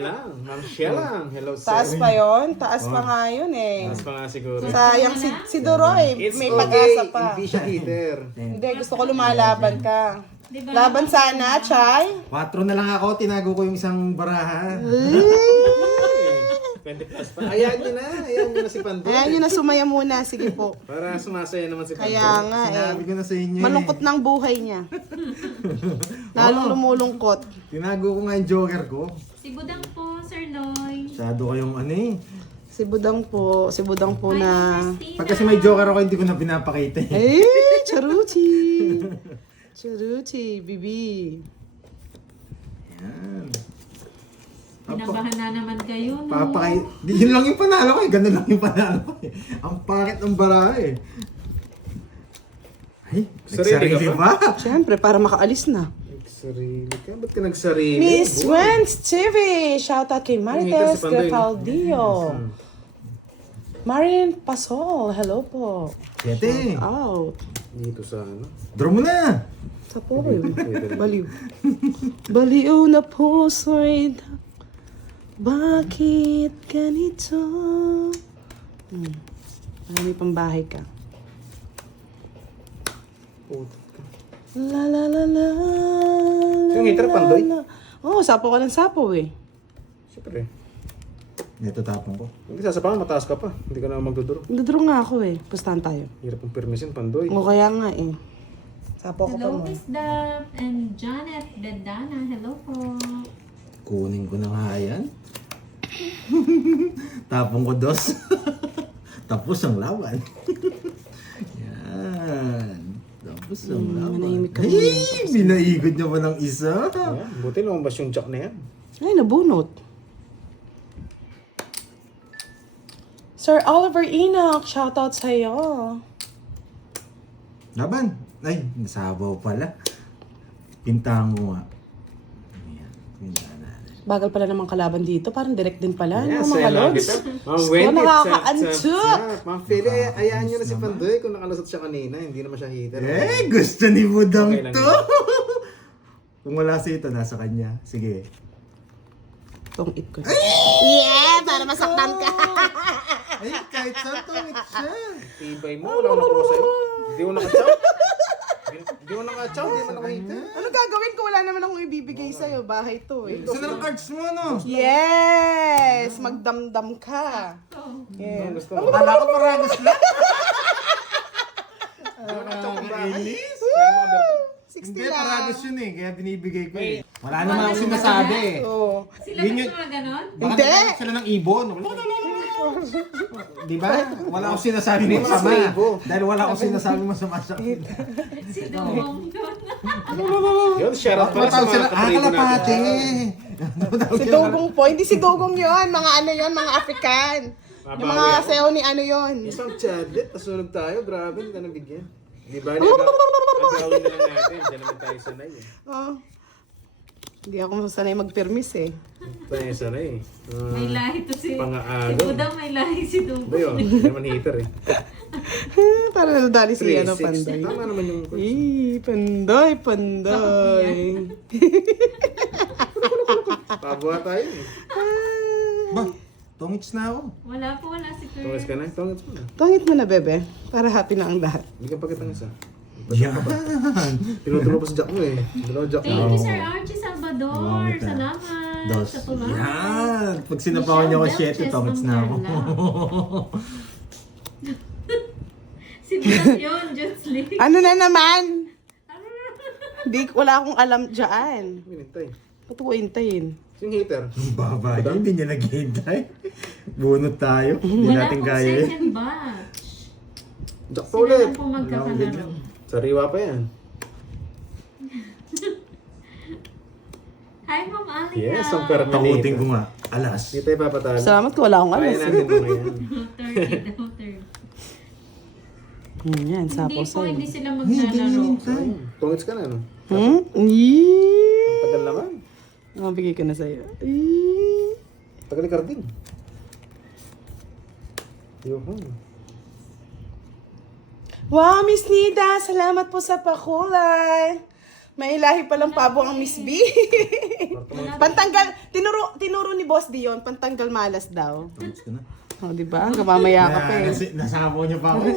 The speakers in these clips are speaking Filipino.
lang. Ma'am Shell lang. Hello, sir. Taas pa yun? Taas pa nga yun eh. Taas pa nga siguro. Sayang si Doroy, It's may okay. pag-asa pa. Hindi siya heater. Hindi, gusto ko lumalaban ka. Laban sana, Chay. 4 na lang ako, tinago ko yung isang baraha. 20 plus pa. Ayan nyo na. Ayan nyo na si Pandoy. Ayan yun na, sumaya muna. Sige po. Para sumasaya naman si Pandoy. Kaya nga Sinabi ko eh. na sa inyo Malungkot ng buhay niya. Lalong lumulungkot. Tinago ko nga yung joker ko. Si Budang po, Sir Loy. Masyado kayong ano eh. Si Budang po na... Pag kasi may joker ako, hindi ko na pinapakita eh. Eh, charuti. Charuti, bibi. Yan. Pinabahan na naman kayo, no? Yun lang yung panalo ko eh. Ganun lang yung panalo ko eh. Ang pangit ng baraha eh. Ay, Sarili nagsarili ka ba? Siyempre, para makaalis na. Nagsarili ka? Ba't ka nagsarili? Miss Wens TV! Shoutout kay Nakita Marites si Pandoy, no? Capaldio. Marin Pasol, hello po. Siyete. Out. Dito sa ano? Draw mo na. Sa po Baliw. Baliw na puso'y bakit ganito? Marami pang bahay ka. Putot ka. La la la la. Yung heater, Pandoy? Oo, sapo ka ng sapo eh. Siyempre. Ito tapong ko. Hindi sasapahan, mataas ka pa. Hindi ka na magduduro. Nagduro nga ako eh. Pustahan tayo. Hirap ang permisin, Pandoy. O kaya nga eh. Sapo ko pa Hello, mo. Miss Dab and Janet Bedana. Hello po. Kunin ko na nga yan. Tapong ko dos. Tapos ang laban. Yan. Tapos ang laban. manahimik ka Ay, binaigod niya ba ng isa? Ayan, buti lumabas yung jack na yan. Ay, nabunot. Sir Oliver Enoch, shoutout sa'yo. Laban. Ay, nasabaw pala. Pintahan ko nga. Ayan, pintahan natin. Bagal pala namang kalaban dito. Parang direct din pala. Yes, Mga I love lods. it. Ma'am Diyos ko, Wendy, nakakaantok. Ma'am Philly, ayaan nyo na si Pandoy kung nakalusot siya kanina. Hindi naman siya heater. Eh, gusto ni Budang Okay lang to. Kung wala sa ito, nasa kanya. Sige. Itong it ko. Yeah! Para masaktan ka. Ay, kahit saan tumit siya. Tibay mo, wala ko nakuha sa'yo. Hindi mo nakachaw. Hindi mo nakachaw, hindi mo nakaheater. Ano gagawin ko? Wala naman akong ibibigay sa'yo. Bahay to eh. Gusto na ng cards mo, no? Yes! Magdamdam ka. Ano gusto mo? Akala ko paragos lang. Hindi mo nakachaw kung bakit. Inis? Kaya mga Berto. 60 Hindi, lang. paragos yun eh. Kaya binibigay ko eh. Wala naman ako sinasabi eh. Oo. Sila Yun ba yun. mga ganon? Baka Hindi. nagkakaroon sila ng ibon. Di ba? Wala akong sinasabi Hindi masama. mas ibo. Dahil wala akong sinasabi masama sa akin. Si Dumong doon. Yun, shout out pala sa Matawag sila, mga katribo kalapate. natin. Si Dogong po. Hindi si Dogong yon. Mga ano yon, mga African. Yung mga Mabawi ako. sayaw ni ano yon. Isang chadlet, nasunog tayo. Grabe, hindi ka nabigyan. Di ba? Nagawin na lang natin. Diyan naman tayo sanay eh. Oh. Hindi ako masanay mag-permis eh. Tayo sanay eh. May lahi to si... Si Pang-aagaw. Budang may lahi si Ba Dumong. yun? Hindi naman heater eh. Para nadali si ano, 360. Pandoy. Tama naman yung... Pandoy, Pandoy. Pabuha tayo eh. Ba, tungits na ako. Wala po, wala si Tungas ka Kurt. na? Tungas mo na. Tungit mo na, bebe. Para happy na ang lahat. Bigyan pa kitang isa. Yan. Tinutulo pa sa jack mo eh. Dalawa jack Thank mo. you, Sir Archie Salvador. Wow, kita. Salamat. Dos. Sa tulong. Yan. Pag sinapawan niyo ako 7, tungits na ako. Si Budang yun, Just League. Ano na naman? Wala akong alam dyan. Minintay. Ba't ko hintayin? Yung heater. Baba, hindi niya naghihintay. Bunot tayo. Hindi Wala natin pong kaya yun. second batch. Jack pa Sila ulit. lang po magkakalaro. Sariwa pa yan. Hi, Ma'am Alika. Yes, ang permanente. Takutin ko nga. Alas. Hindi tayo papatalo. Salamat ko, wala akong Kaya alas. natin ito ngayon. 30 daw, 30. Yan, sapo Hindi po, sa'yo. hindi sila Hindi niya maglalaro. hinintay. Tungits ka na, no? Yee! Tagal naman. Bigay ko na sa'yo. Yee! Tagal ni Carding. Yuhu. Wow, Miss Nida! Salamat po sa pakulay! May ilahi palang pabo ang Miss B. Pantanggal, tinuro ni Boss Dion, pantanggal malas daw. Tapos ko na. O, di ba? Kamamaya ka pa eh. Nasabaw niyo pa ako.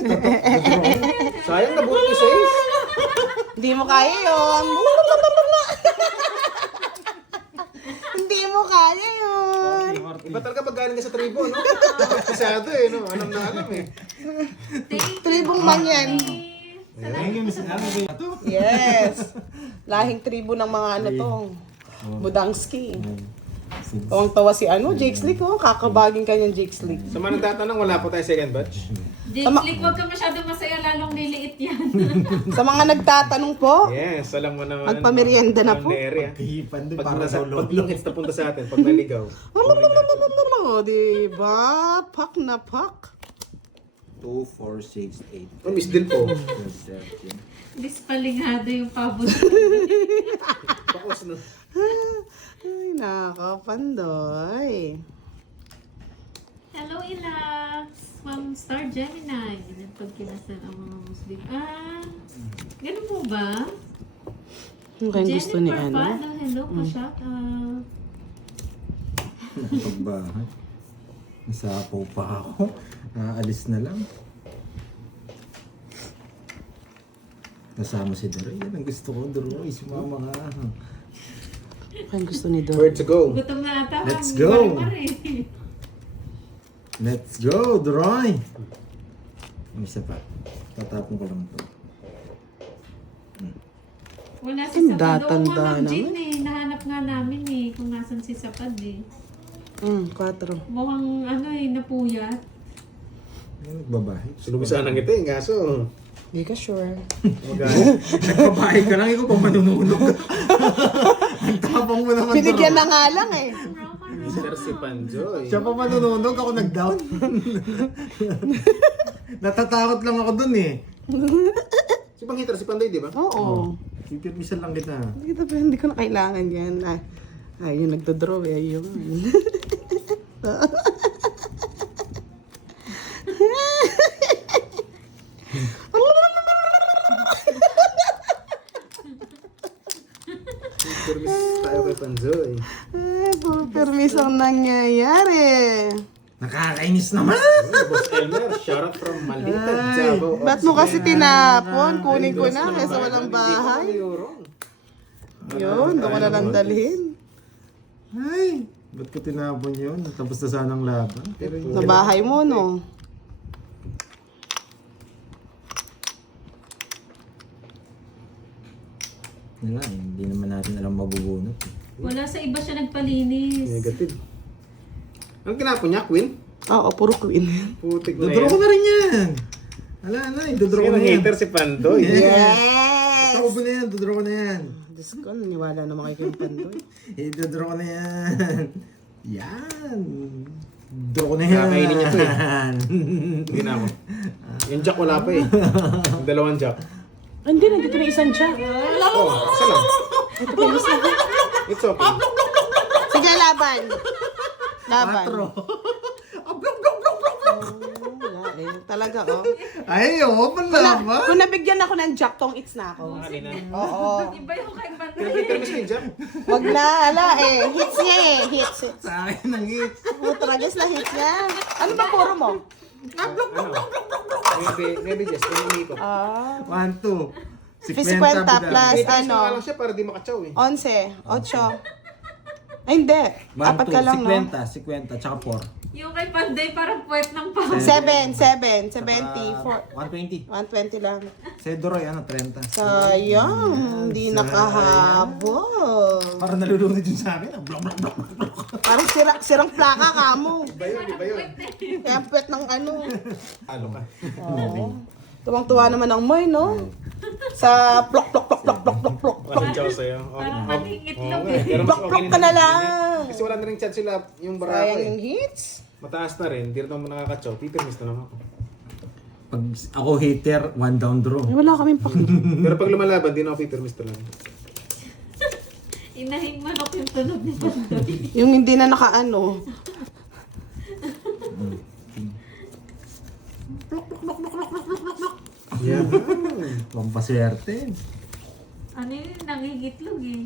Sayang nabuti ko sa is. Hindi mo kaya yun. Hindi mo kaya yun. Iba talaga pag galing ka sa tribo, no? Pisado eh, no? Alam na alam eh. Tribong man yan. Thank you, Miss Abby. Yes. Lahing tribo ng mga ano to. Budangski. Tawang-tawa si Jake Slick oh. Kakabaging kanyang Jake Slick. Sa mga nagtatanong, wala po tayo second batch. Jake, huwag ka masyado masaya, lalong liliit yan. Sa mga nagtatanong po, Yes, alam mo naman. Magpamerienda na po. Kahipan doon Pag para nasa, sa pag lolo. yung hits na punta sa atin, pag naligaw. diba? Pak na pak. 2, 4, 6, 8. Oh, miss din po. 13. Dispalingado yung pabo. Pakos na. Ay, nakapandoy. Hello, Ilax! Ma'am Star Gemini. Ganyan pag kinasal ang mga Muslim. Ganun po ba? Ano kayong gusto ni Jennifer ano? Pado, hello po siya. Pagbahay. Nasapaw pa ako. Naalis na lang. Kasama si Doroy. Yan ang gusto ko, Doroy. Sumama nga. Ano kayong gusto ni Dor? Where to go? Gutom na ata. Let's Ma'am go. Marimar. Let's go, Doroy! May isa pa. Tatapon ko lang ito. Wala si Ang Sapad. Oo datanda nga, Ma'am Jean naman. eh. Nahanap nga namin eh. Kung nasan si Sapad eh. 4. Mukhang napuyat. Ano nagbabahay? Sinubisan ng ito eh, kaso. Hindi ka sure. Magalit. Nagbabahay ka lang, ikaw pang manununog ka. Nagtapang mo naman, Binigyan na nga lang eh. Mr. Si Panjoy. Siya pa manununog, ako nag-down. Natatakot lang ako dun eh. Si Bang Hitter, si Pandoy, di ba? Oo. Pipirmisan lang kita. Hindi ko na kailangan yan. Ay, yung nagdodraw eh. Ayun. Permis tayo kay Panjoy. Ay, puro permis ang nangyayari. Nakakainis naman! Oh, Boss Elmer, shout out from Malita, Davao. Ba't mo kasi tinapon? Kunin ko na kaysa walang bahay. Yun, doon ko na lang dalhin. Ay! Ba't ko tinapon yun? Tapos na sanang laban. Sa bahay mo, no? Wala, hindi naman natin alam mabubunot. Wala sa iba siya nagpalinis. Negative. Anong kinapon niya, Queen? Oo, puro queen. Putik na Dodro ko na rin yan! Wala na, idodro ko Sino na yan. hater si Pandoy? Yes! Tao ba na yan? Dodro ko na yan. Diyos ko, naniwala naman kay Kim Pandoy. Idodro ko na yan. Yan! Dodro ko na yan. Kakainin niya to eh. Hindi na ako. Yung jack wala pa eh. Yung dalawang jack. Hindi, nandito na isang siya. Oh, isa lang. It's okay. Sige, laban. Laban. Wala eh. Talaga, oh. Ay, oo, pala ba? Kung nabigyan ako ng jack, tong it's na ako. Kanina. Oo. Iba yung kay Pandoy. Pinag-intermiss na yung jack. Wag na, ala eh. Hits niya eh. Hits. Sa akin ang hit. Tragis na hits niya. Ano ba puro mo? Ano? Maybe just, umiikot. 1, 2. 50 plus Ano ano. lang siya para di makachaw eh. 11, 8. Ay, hindi. 1, Apat ka lang, no? 50, tsaka 4. Yung kay Pandoy parang puwet ng pabo. 7, 74. 120. 120 lang. Sa Doroy, 30. Sayang, hindi nakahabol. Para nalulunod yun sa akin. Blok, blok, blok, blok. Parang sirang plaka ka mo. Iba yun, iba yun. Kaya ang puwet ng ano. Ano ka? Oo. Tuwang-tuwa naman ang Moy, no? Sa plok, plok, plok, plok, plok, plok, plok. Walang chow sa'yo. Parang kaming itlog nga. eh. Pero mas Plok, plok okay ka na din. lang. Kasi wala na rin chat sila yung barako Sayang eh. yung hits. Mataas na rin, hindi rin naman nakakachaw. Pipirmis na naman ako. Pag ako hater, 1 down draw. Ay, wala kaming paki. Pero pag lumalaban, di na ako pipirmis talaga. Inahing manok yung tunog ni Pandoy. Yung hindi na nakaano. Yeah. Pampaswerte. Ano yun? Nangigitlog eh.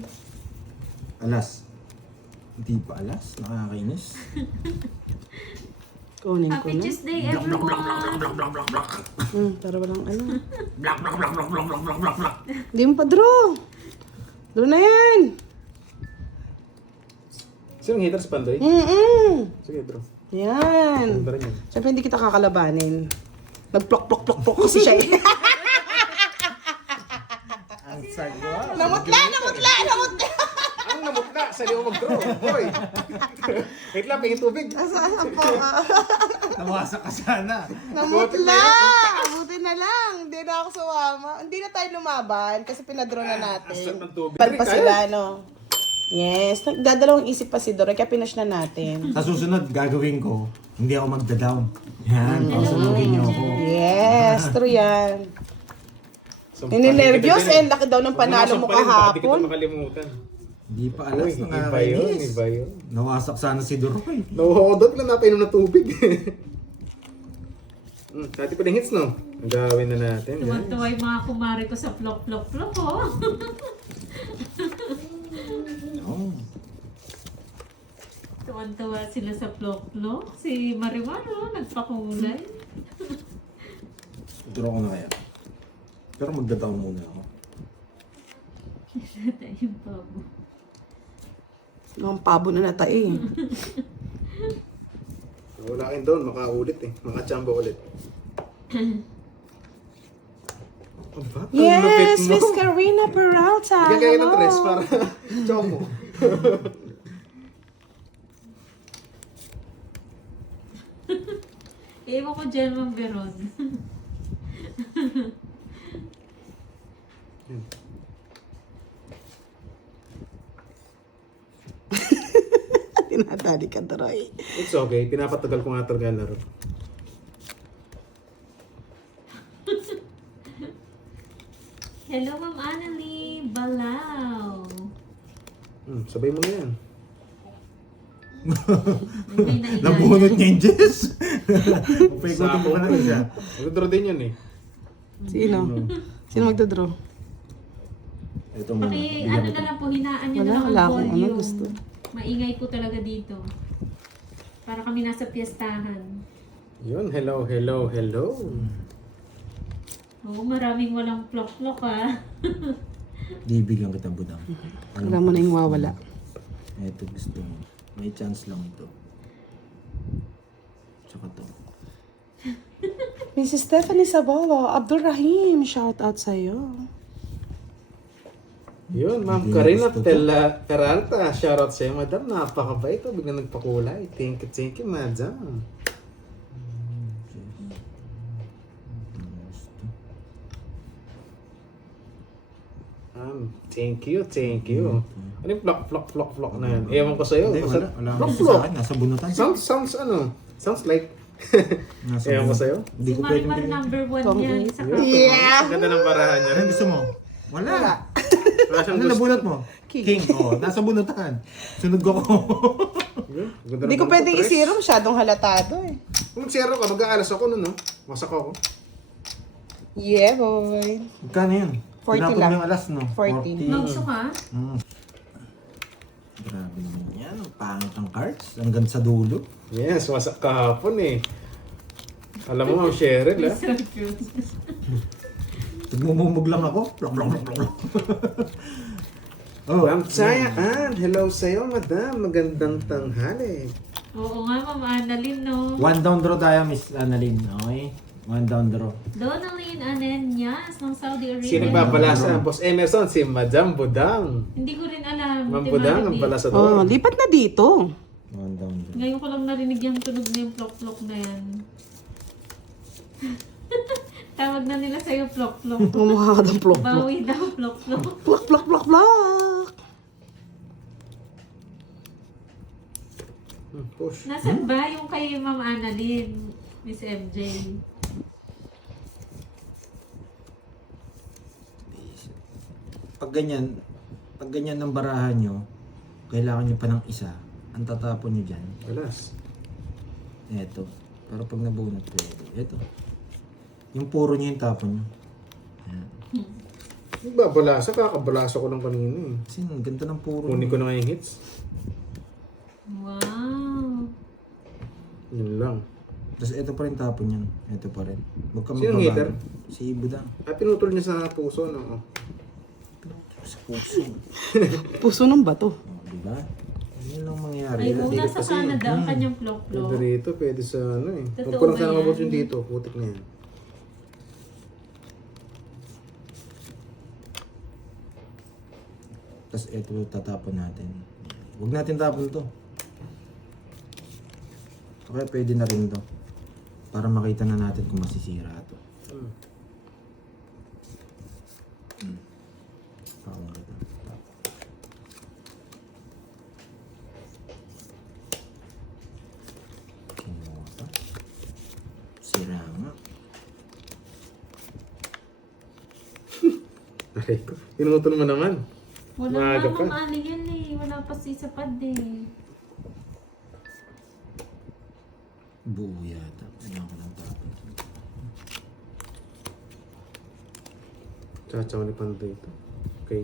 Alas. Hindi pa alas. Nakakainis. Kunin ko Happy na. Tuesday, everyone! Para walang ano. Black, black, black, black, black, black, black, black, black. Hindi mo pa draw. Draw na yan. Sinong hitter sa Pandoy? Sige, bro. Yan. Ganda rin yun. Siyempre hindi kita kakalabanin. Nag-plok-plok-plok kasi siya eh. Ang sagwa. Namutla! Ang namutla, sa'yo mo mag-draw. Hoy! Wait lang, pingin tubig. Saan po ka? Nawasak ka sana. Namutla! Buti na lang. Hindi na ako sumama. Hindi na tayo lumaban kasi pinadraw na Asap natin. ng tubig. Pan pa sila, no? Yes. Dadalawang isip pa si Dore kaya pinash na natin. Sa susunod, gagawin ko, hindi ako magda-down. Yan, pasunugin niyo ako. Yes, true yan. Nininervyos eh. Laki daw ng panalo mo Hindi kita kahapon. makalimutan. Hindi pa Uy, alas, iba yun, nakakainis. iba yun. Nawasak sana si Duroy. Nahuhodot lang napainom ng tubig. Dati pa hits, no? Ang gawin na natin. Yan. Tuwan-tuwa yung mga kumari ko sa plok-plok-plok, oh. Oh. Tuwan-tuwa sila sa plok-plok. Si Marimar, oh, nagpakulay. Draw ko na kaya. Pero magda-down muna ako. Tayong pabo. Ang pabo na natayo eh. Wala kayo doon, makaulit eh. Makachamba ulit. Aba, ang lupit Yes, mo. Miss Karina Peralta. Bigyan kayo ng Hello. tres para chomo. Ewan ko dyan, Ma'am Veron. Tinatali ka, Doroy. It's okay, pinapatagal ko nga talaga ang laro. Hello, Ma'am Annalie Balao. Sabay mo na yan. May nailan. Nabunot niya yung Jess. Paikutin ko na isa. Magdodro din yun eh. Sino? Sino magdadraw? Ito muna. Paki, ano na lang po, hinaan nyo na lang Wala ang akong volume. ano gusto. Maingay po talaga dito. Para kami nasa piyestahan. Yun, hello, hello, hello. Oo, maraming walang plok-plok ah. Bibigyan kita budang. Alam mo na yung wawala. Ito gusto mo. May chance lang ito. Tsaka to. Mrs. Stephanie Sabolo, Abdul Rahim, shout out sa'yo. Yun, Ma'am Hindi Karina gusto to. Peralta. Shoutout sa'yo, madam. Napakabait ko. Biglang nagpakulay. Thank you, madam. Thank you, thank you. Ano yung flock na yan? Ewan ko sa'yo. Hindi, Basta- wala. Wala Flock, akong flock. sa akin. Nasa bunutan. Sounds like. Nasa Ewan ko bunutan. sa'yo. Hindi Si ko pwedeng Marimar bilhin. number 1 Kung- yan. Sa Yeah. Ang ganda ng barahan niya. Ano gusto mo? Wala. Wala siyang Ano gusto. nabunot mo? King. King. Oh, nasa bunutan. Sunod ko ko. Yun, ganda Hindi ng ko barahan pwedeng Tres. isiro, masyadong halatado eh. Kung mag-zero ka, mag-aalas ako nun, no? Wasak ako. Yeah, boy. Magkano yun? 40 Tinapon lang. mo yung alas, no? 40. Nagso ka? Mm. Grabe naman yan. Ang pangit ng cards. Hanggang sa dulo. Yes, wasak kahapon eh. Alam mo, Ma'am Cheryl, ha? So true. Nagmumumog lang ako. Plok, plok, plok, plok. Oh, Ma'am Chayaan, hello sa'yo, madam. Magandang tanghali. Oo nga, Ma'am Annalyn, no? one down draw tayo, Miss Annalyn. Okay? One down draw. Donalyn Anenias ng Saudi Arabia. Sino papalasa? Boss Emerson, si Madam Budang. Hindi ko rin alam. Ma'am Hindi Budang, ang marinig. palasa Oh, doon. lipat na dito. One down draw. Ngayon ko lang narinig yung tunog na yung plok-plok na yan. Tawag na nila sa'yo plok-plok. Mumukha ka ng plok. Bawi daw plok-plok. Plok, plok, plok, plok. Push. Nasaan ba yung kay Ma'am Annalyn, Miss MJ? Pag ganyan ng barahan nyo, kailangan nyo pa ng isa. Ang tatapon nyo dyan. Alas. Eto. Pero pag nabunot ko, eto. Yung puro nyo yung tapon nyo. Ayan. Babalasa, kakabalasa ko lang kanina eh. Kasi ang ganda ng puro. Kunin ko na nga yung hits. Wow. Yun lang. Tapos ito pa rin tapon yan. Ito pa rin. Huwag ka Sinong magbabago. hater? Si Budang. Ah, pinutol niya sa puso, no? Sa puso. Puso ng bato. Oh, diba? Ano lang mangyayari? Ay, kung Dito nasa kasi. Canada, ang kanyang plok-plok. Pwede rito, pwede sa ano eh. Totoo Huwag ko lang ba sana yan? mabot yung dito. Putik na yan. Tapos ito tatapon natin. Huwag natin tapon to. Okay, pwede na rin to. Para makita na natin kung masisira to. Hmm. Tapon kita. Kinuha pa. Sira nga. Aray ko. Pinutol mo naman. Wala Maaga nga pa. mga ano yan eh. Wala pa si Sapad eh. Buo yata. Kailangan ko ng tapon. Chachaw ni Panday ito. Okay.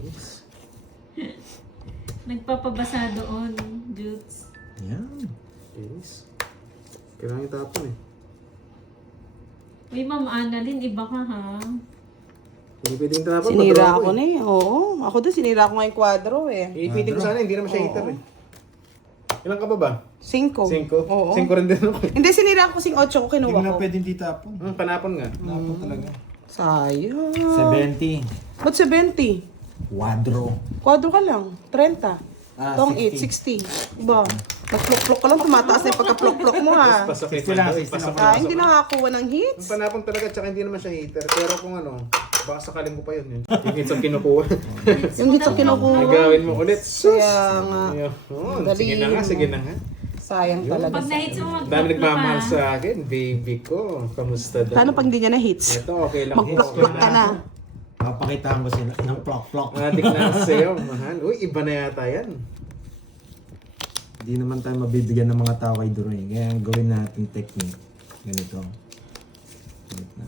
Nagpapabasa doon, Jutes. Yan. Yes. Kailangan itapon eh. Uy, Ma'am Annalyn, iba ka ha? Hindi pwedeng tapon. Sinira padro ako na eh. Oo. Ako din, sinira ko nga yung kwadro eh. Iipitin ko sana, hindi naman siya heater eh. Ilan ka pa ba? 5. 5? Oo. 5 rin din ako. Hindi, sinira ko kasing 8 ko Hindi kinuha mo na ko. pwedeng ditapon. Panapon nga. Tapon talaga. Sayang. 70. Ba't 70? Wadro. Kwadro ka lang. 30. Ah, Tong 60. 8, 60. Diba? Nagplok-plok ka lang, tumataas na yung pagka-plok-plok mo ha. Pasok kay Sila, Panday. sila. Pasok Ah, hindi nakakuha ng hits. Ang panapon talaga, tsaka hindi naman siya heater. Pero kung ano, baka sakaling mo pa yun. Yung hits ang kinukuha. Yung hits ang kinukuha. Nagawin mo ulit. Sus! Kaya nga. Ayun. Dali Sige na nga, mo. sige na nga. Sayang talaga. Pag na-hits mo, Dami magplok nagmamahal ka. sa akin, baby ko. Kamusta daw? Paano pag hindi niya na hits? Ito, okay lang. Mag-plok-plok ka na. Papakitaan ko sila ng plok-plok. Adik na sa'yo, mahal. Uy, iba na yata yan. Hindi naman tayo mabibigyan ng mga tao kay Duroy. Kaya gawin natin technique. Ganito. Wait na.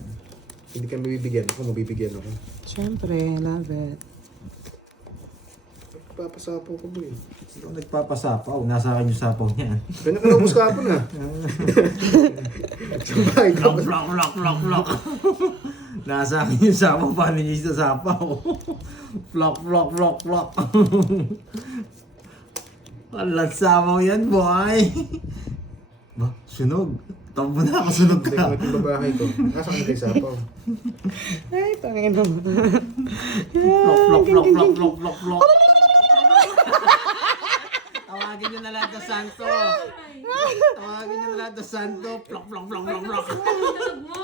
Hindi ka mabibigyan. Ako mabibigyan ako. Siyempre, love it. Papasapo ko ba yun? Ikaw nagpapasapaw. Nasa akin yung sapaw niyan. Ganyan ka naubos ka na. Sabay ka Lock, lock, lock, lock, lock. Nasa akin yung sapaw. Paano niyo yung sapaw? Flock, flock, flock, flock. Alat sapaw yan, boy. Ba, sunog. Tambo na ako, sunog Hindi ka. ko yung babahay ko. Nasa kanila yung sapaw. Ay, tangin naman. Flock, flock, flock, flock, flock, flock, flock. Tawagin nyo na lahat ng santo. Tawagin nyo na lahat ng santo. Flock, flock, flock, flock, flock. Tulog mo.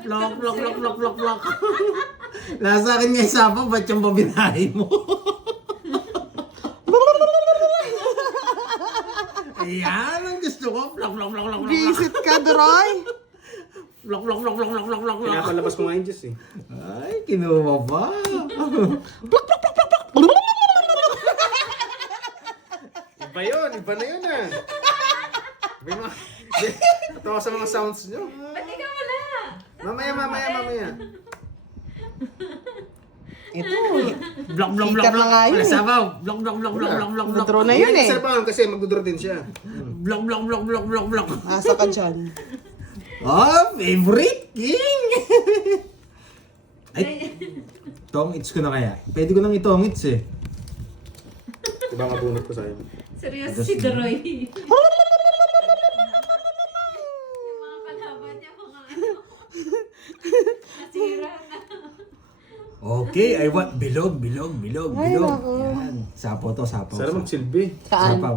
Flock, flock, flock, flock, flock, flock. Nasa akin nga yung sapaw, ba't yung babinahin mo? Ayan ang gusto ko. Flock, flock, flock, flock, flock. Visit ka, Droy. Flock, flock, flock, flock, flock, flock, flock. Pinapalabas ko nga yung Diyos eh. Ay, kinuha pa. Iba yun, iba na yun ah. Iba yung mga... Natawa sa mga sounds nyo. Ba't ikaw wala? Mamaya. Ito. Block, block, block, Hikat na block. nga yun Wala eh. sabaw. Block, block, block, block, block, block, block. Nag-draw na yun eh. Isa pa kasi magdodraw din siya. Block, block, block, block, block, block. Asa ka dyan. Oh, favorite king! Ay, tong-its ko na kaya. Pwede ko nang itong-its eh. Diba mabunot ko sa'yo? Seryoso si Doroy. Yung mga kalaban niya, mga ano. Nasira na. Okay, I want bilog, bilog, bilog, Ay, bilog. nako. Yan. Sapo to, sapo. Sana sapo. magsilbi. Saan? Sapaw.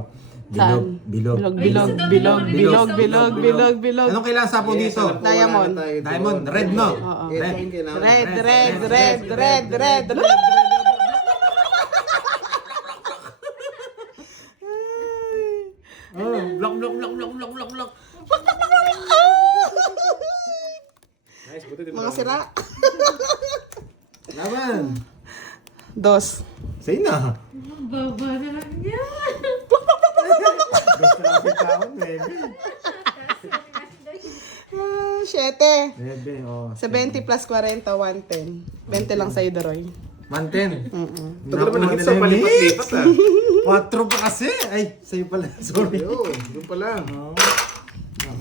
Saan? Bilog, bilog. Bilog, bilog, bilog, bilog, bilog, bilog. Anong kailangan sapo Yes, dito? alam ko, wala Diamond. na tayo doon. Diamond, red no? Oo. Ito Red. yung kailangan. Red. Oh, block, block, block, block, block, block, block. Nice, buti dito. Mga sira. Laban. Dos. Sa'yo na. Ang baba na lang niya. Gusto na si taon, baby. 7. Baby, oh. 70 plus 40, 110. 20 lang sa'yo, Doroy. 110. Tagal naman ng hits sa palipat-lipat ah. 4 pa kasi. Ay, sa'yo pala. Sorry. Yo, doon pa lang. Oh.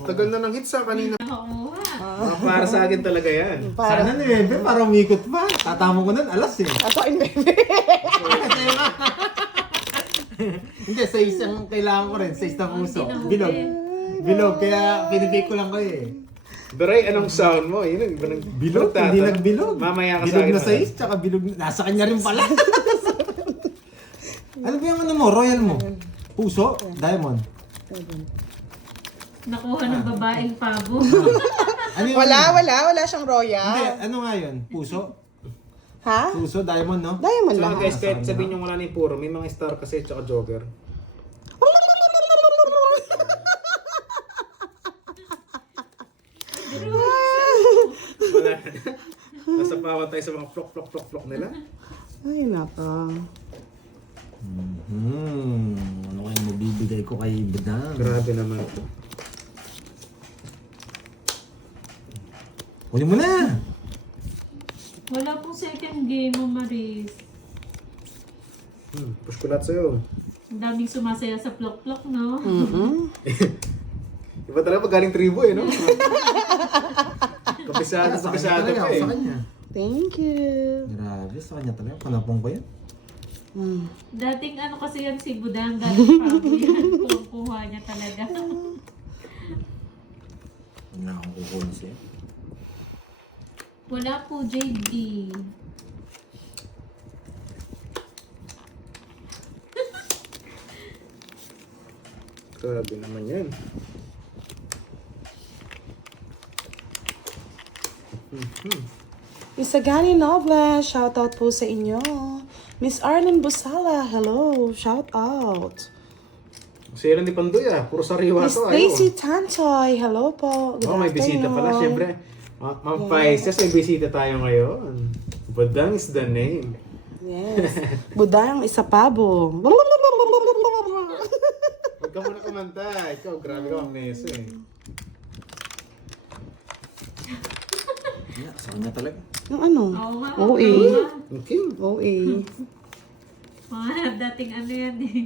Tagal na ng hits kanina. Nakakuha. Para sa akin talaga yan. Sana ni Bebe, parang umikot pa. Tatama ko nun, alas eh. Ato in bebe. Hindi, sa isang kailangan ko rin, sa isang puso. Hindi Bilog. Bilog, kaya pinipik ko lang kayo eh. Beray, anong sound mo? Yun ang iba ng... Bilog, hindi nagbilog. Mamaya ka sa bilog akin. na sa is, tsaka bilog na... Nasa kanya rin pala. Ano ba yung ano mo, royal mo? Puso? Diamond? Nakuha ng babaeng pabo. Ano yung Wala siyang Hindi, royal. ano nga yun? Puso? Ha? Puso, diamond, no? Diamond So lang. guys, kahit sabihin nyo wala na yung puro, may mga star kasi tsaka joker. Wala. Nasa pawa tayo sa mga plok nila. Ay, naka. Ano kayong mabibigay ko kay Budang? Grabe naman. Kunin mo na! Wala pong second game mo, Maris. Push ko lahat sa'yo. Ang daming sumasaya sa plok-plok, no? Iba talaga pag galing tribo eh, no? Kapisado Sa kanya talaga, pa eh. sa kanya. Thank you. Grabe, sa kanya talaga. Panapong ko yan. Dating ano kasi yan si Budang, dating pabo yan. Kukuha niya talaga. Hindi na akong kukunin siya. Wala po, JD. Grabe naman yan. Isagani Noble, shoutout po sa inyo. Miss Arlene Busala, hello, shoutout. Sila ni Pandoy ah, puro sariwa Miss to. Stacy Tantoy, hello po. Good Oh, may bisita pala, afternoon. syempre. Ma'am Pisces, may bisita tayo ngayon. Budang is the name. Yes. Budang isa pabo. Huwag ka muna kumanta. Ikaw, grabe ka ang neso eh. Yeah, sa kanya talaga. Yung ano? Oo nga. OA. Okay. OA. Mga dating ano yan eh.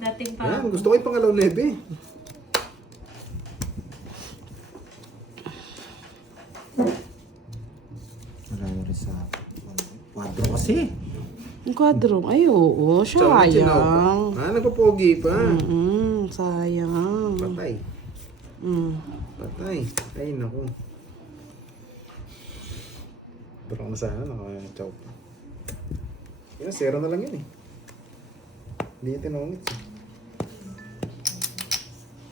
Dating Yan, pabo. gusto ko yung pangalaw nebe. Marami rin sa kwadro kasi. Yung kwadro. Ay, oo. Sayang. Nagpapogi pa. Sayang. Patay. Mm. Patay. Ay, naku. Pero na sana, naka-chow pa. Yan, zero na lang yun eh. Hindi niya tinungit eh.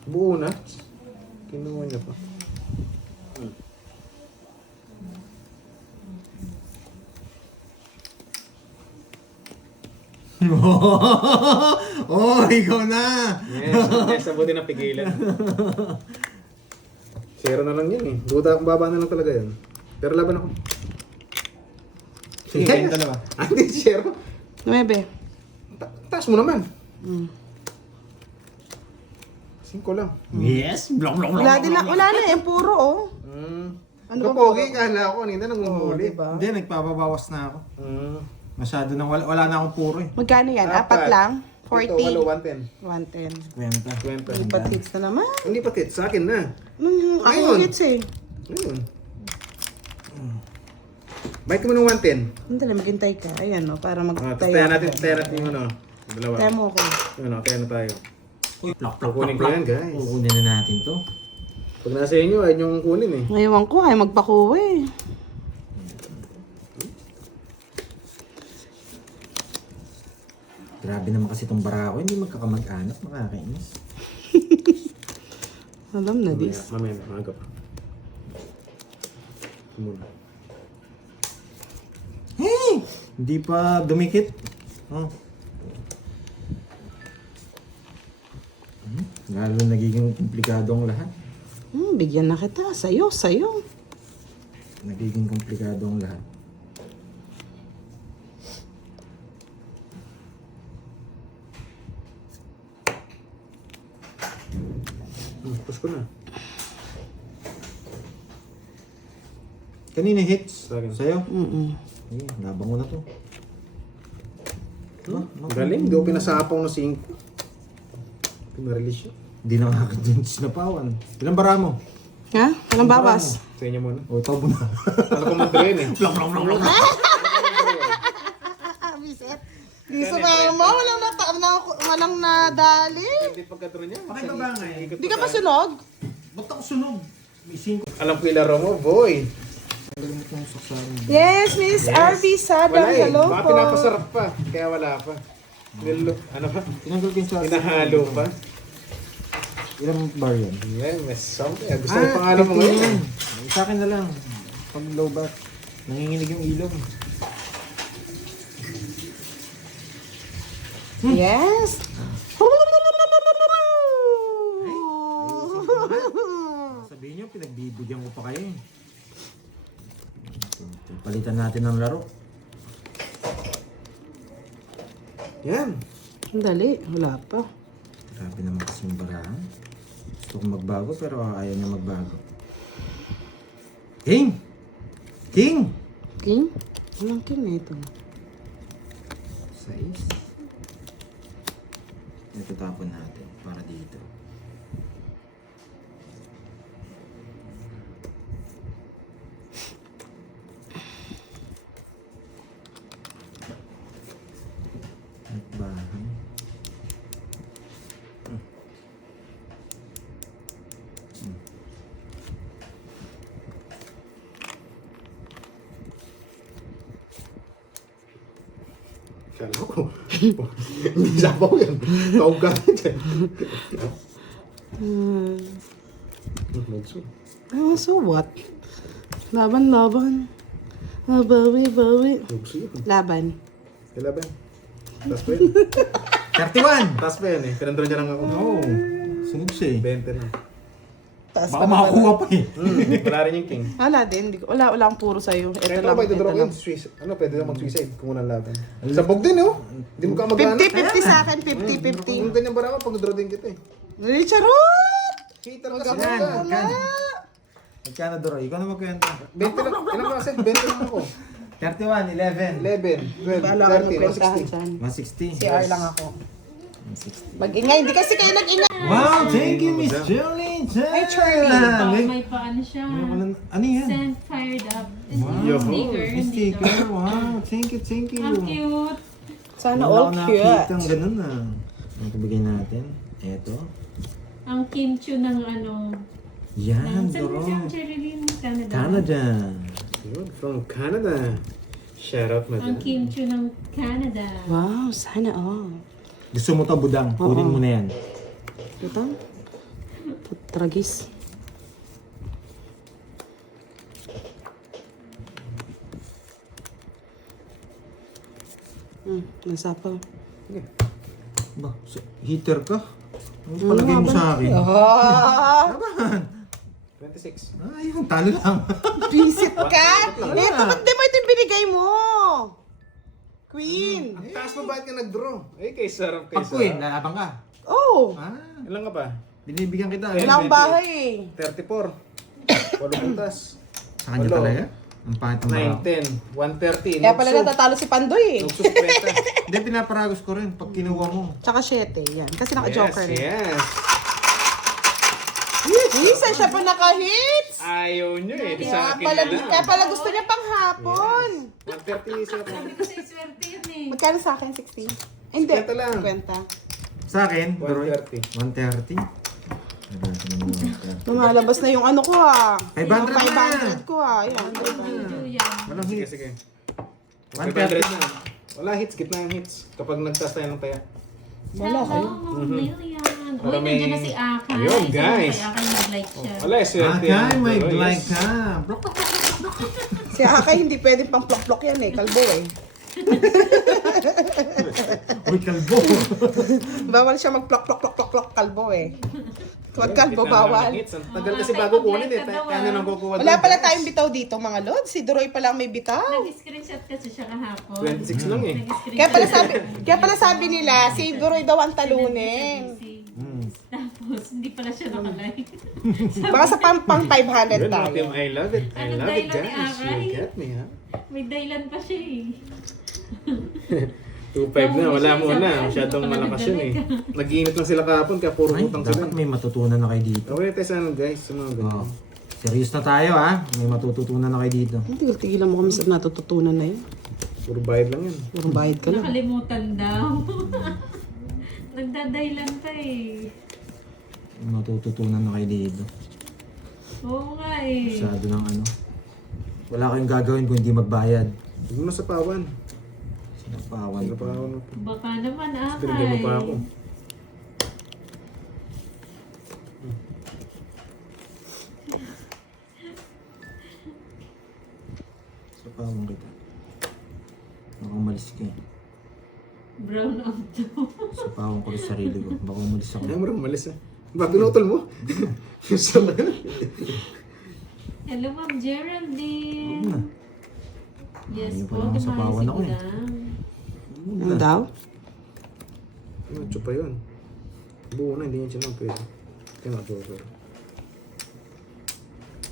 Buo na. Kinuha niya pa. Oh, ikaw na! Yes, mabuti na pigilan. Zero na lang yun eh. Duda kung baba na lang talaga yan. Pero laban ako. Sige, kayong dalawa. Hindi, zero. 9. Taas mo naman. 5 lang. Yes! Blok, blok, blok. Wala na eh. Puro oh. Ano ba pogi? Kala ko kanina nanguhuli. Diba? Hindi, nagpapabawas na ako. Mm. Masyado nang wala na akong puro eh. Magkano yan? Apat lang? Ito, halo, 40? 110. 110. Kwenta. 20. Lipat hits na naman. Hindi pa tit, sa akin na. Ako Ayun. hits eh. Ayun. Bike mo ng 110. Hindi lang, maghintay ka. Ayan o, para Tapos magtayo. tayo natin yung ano. Dalawa. Tayo mo ako. Yung ano, tayo na tayo. Uy, plak, plak, Kukunin plak, ko yan, plak. guys. Kukunin na natin to. Pag nasa inyo, ayun yung kunin eh. Ngayon ko, ay magpakuha eh. Grabe naman kasi itong barako. Hindi magkakamag-anak. Makakainis. Alam na this. Mamaya, maaga pa. Muna. Hey! Hindi pa dumikit. Oh. Lalo nagiging komplikado ang lahat. Bigyan na kita. Sa'yo. Nagiging komplikado ang lahat. Push ko na. Kanina hits? Sa akin. Sa'yo? Mm-mm. Ay, labang ko na to. Galing, hindi ko pinasapaw na 5. Pinarelease siya. Hindi na makakadyan sinapawan. Ilang bara mo? Ha? Walang bawas. Sa inyo muna. O, tabo na. Ano ko mag-drain eh. Di sa mama, walang nadali. Hindi pagkaturo niya. Pakibabangay. Di ka pa sunog? Ba't ako sunog? May 5. Alam ko ilaro mo, boy. Alam mo kung saksamin. Yes, Miss RV Sada. Wala eh. Hello Baka po. pinapasarap pa. Kaya wala pa. Ano pa? Tinanggal ko yung sa... Hinahalo pa. Ilang bar yan? Yan, may something. Gusto mo pangalan mo 15 ngayon? yan. Sa akin na lang. Pag low bat, nanginginig yung ilong. Yes. Sabihin nyo, pinagbibigyan ko pa kayo eh. Palitan natin ng laro. Yan. Ang dali. Wala pa. Grabe naman kasi yung barahan. Gusto kong magbago pero ayaw niya magbago. King! King! King? Walang king na ito. 6. Ito tapon natin para dito. Nagbahan. Kala ko. Hindi sabaw yan. Tawag ka dyan. Magso. So what? Laban. Bawi. Magso yun. Laban. Kailan ba yan? Taas pa yun. 31! Taas pa yan eh. Pinandro niya lang ako. Oo. Sunod siya eh. 20 lang. Taas Baka makakuha pa eh. Wala rin yung king. Wala din. Wala ang puro sa'yo. Ito Kaya lang. ba ito Ito lang. yung suicide? Ano, pwede lang mag-suicide kung unang laban. Sabog din oh. Hindi mo ka mag-ano. 50-50 sa akin. Kung ganyan ba naman, pag-draw din kita eh. Charot! Hater ka Yan, sa magkano? Magkano Doroy? Ikaw na magkwenta. 20 lang. Ilan ba kasi? 20 lang ako. 31, 11. 11, 12, Bala ka 13, magkwentahan 160. dyan. 160. CR lang ako. 160. Mag-ingay. Hindi kasi kayo nag-ingay. Wow, thank you, Miss Jolene. Hi, Charlie. May paano siya. Ano yan? Send fired up. Wow. Sticker. May sticker. Wow, thank you. Ang cute. Sana Wala all ko cute. nakita ang ganun ah. Ang ibigay natin. Eto. Ang kimchi ng ano. Yan, Saan Doro. si Cherilyn? Canada. Canada. Yun, from Canada. Shout out mo Ang dyan. kimchi ng Canada. Wow, sana all. Gusto mo to, Budang? Kunin mo na yan. Ito? Tragis. Nasapaw. Ba, heater ka? Ano palagay mo sa akin? Ah! 26. Ayun, talo lang. Visit ka? Ito, ba't di mo ito yung binigay mo? Queen! Ang taas mo bakit ka nag-draw? Eh, kay sarap, kay Pag queen, sarap. lalabang ka. Oh! Ah, Ilan ka ba? binibigyan kita. Wala akong bahay eh. 34. 8 puntas. Sa kanya Walo. talaga? Ang pangit ng baraw. 9, 10, 130. Kaya pala natatalo si Pandoy eh. Nugso 50. Hindi, pinaparagos ko rin pag kinuha mo. Tsaka 7, yan. Kasi naka-joker rin. Yes. Isa siya pa naka-hits! Ayaw nyo eh. Di sa akin Kaya pala gusto niya pang hapon. 130 sa Sabi ko sa swerte yun eh. Magkano sa akin? 60? Hindi. 50 lang. 50. Sa akin, 130. 130. Lumalabas na yung ano ko ah. 500 Yung na. 500 ko ah. Yan. Juju yan. Walang Sige, hits. sige. 130 130 na. Wala hits, gitna ang hits. Kapag nagtaas tayo ng taya. Wala kayo. Hello, Million. Uy, Para may- nandiyan na si Akay. Ayun, guys. Si Akay nag-like siya. Wala, swerte. Okay, yan. may Pero, like yes. ka. Si Akay hindi pwedeng pang plok-plok yan eh. Kalbo eh. Uy, kalbo. Bawal siya mag-plok-plok-plok-plok kalbo eh. Huwag kalbo, Gitna lang bawal. ang hits. Ang tagal kasi bago kunin eh. Kaya nang kukuha. Wala pala tayong bitaw dito mga lods. Si Duroy pa lang may bitaw. Nag-screenshot kasi siya kahapon. 26 lang eh. Kaya pala sabi nila, si Duroy daw ang talunin. Tapos, hindi pala siya nakalike. Baka sa pang 500 Yun, mga tayo. team, I love it. I Ano love it, dahilan ni guys. Aray? You get me, ha? May dahilan pa siya eh. 2-5 na, wala mo na. Masyadong malakas yun eh. Nag-iinit lang sila kahapon, kaya puro Ay, utang sila. dapat may matutunan na kayo dito. Okay tayo sa ano guys, sa mga ganyan. Oh. Serious na tayo ha. May matututunan na kayo dito. Tigil-tigilan mo kami sa natututunan na yun. Puro bayad lang yan. Puro bayad ka lang. Nakalimutan daw. Nagdadaylan ka eh. May matututunan na kayo dito. Oo nga eh. Masyado ng ano. Wala kayong gagawin kung hindi magbayad. Huwag mo na sa pawan. Sinapawan Sa pa. pawan. Baka naman Trigger mo pa ako. Sinapawan kita. Baka umalis ka eh. Brown out daw. Sinapawan ko sa sarili ko. Baka umalis ako. Ayaw mo rin umalis ah. Ba, pinutol mo? Yung sama ka. Hello, Ma'am Geraldine. Huwag na. Yes Ayaw po, pa naman sa pawan ako eh. Ano daw? Ano, chupa yun. Buo na, hindi yan siya lang pwede. Kaya matutol.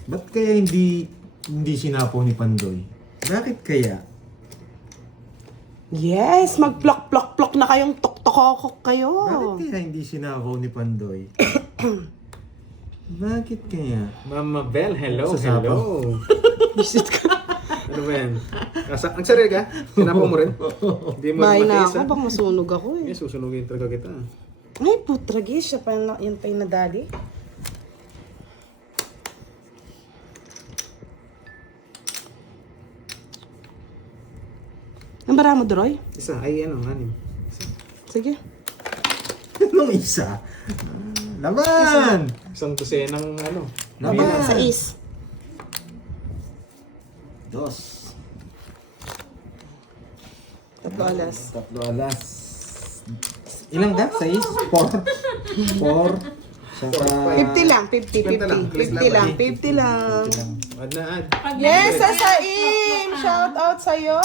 Ba't kaya hindi sinapaw ni Pandoy? Bakit kaya? Yes, mag-plok-plok-plok na kayong tok-tokokok kayo. Bakit kaya hindi sinapaw ni Pandoy? Bakit kaya? Mama Bell, hello, Sasapaw. hello. Visit ka. Ano ba yan? Nagsarili ka? Sinapaw mo rin? Hindi mo Bahay rin na matiis ako, ah. baka masunog ako eh. Eh, susunugin talaga kita. Ay, putragi, siya pa yun pa yung nadali. Ang bara mo, Droy? Isa, ay ano, 6. Sige. Anong isa? Laban! Isang dosenang ano. Laban! Sa is. Dos. 3 alas. 3 alas. Ilang ka? 6? 4? 4? Saka... 50 lang, 50 lang. 50 lang. Ad na ad. Pag Yes, Sasaim! Shout out sa'yo!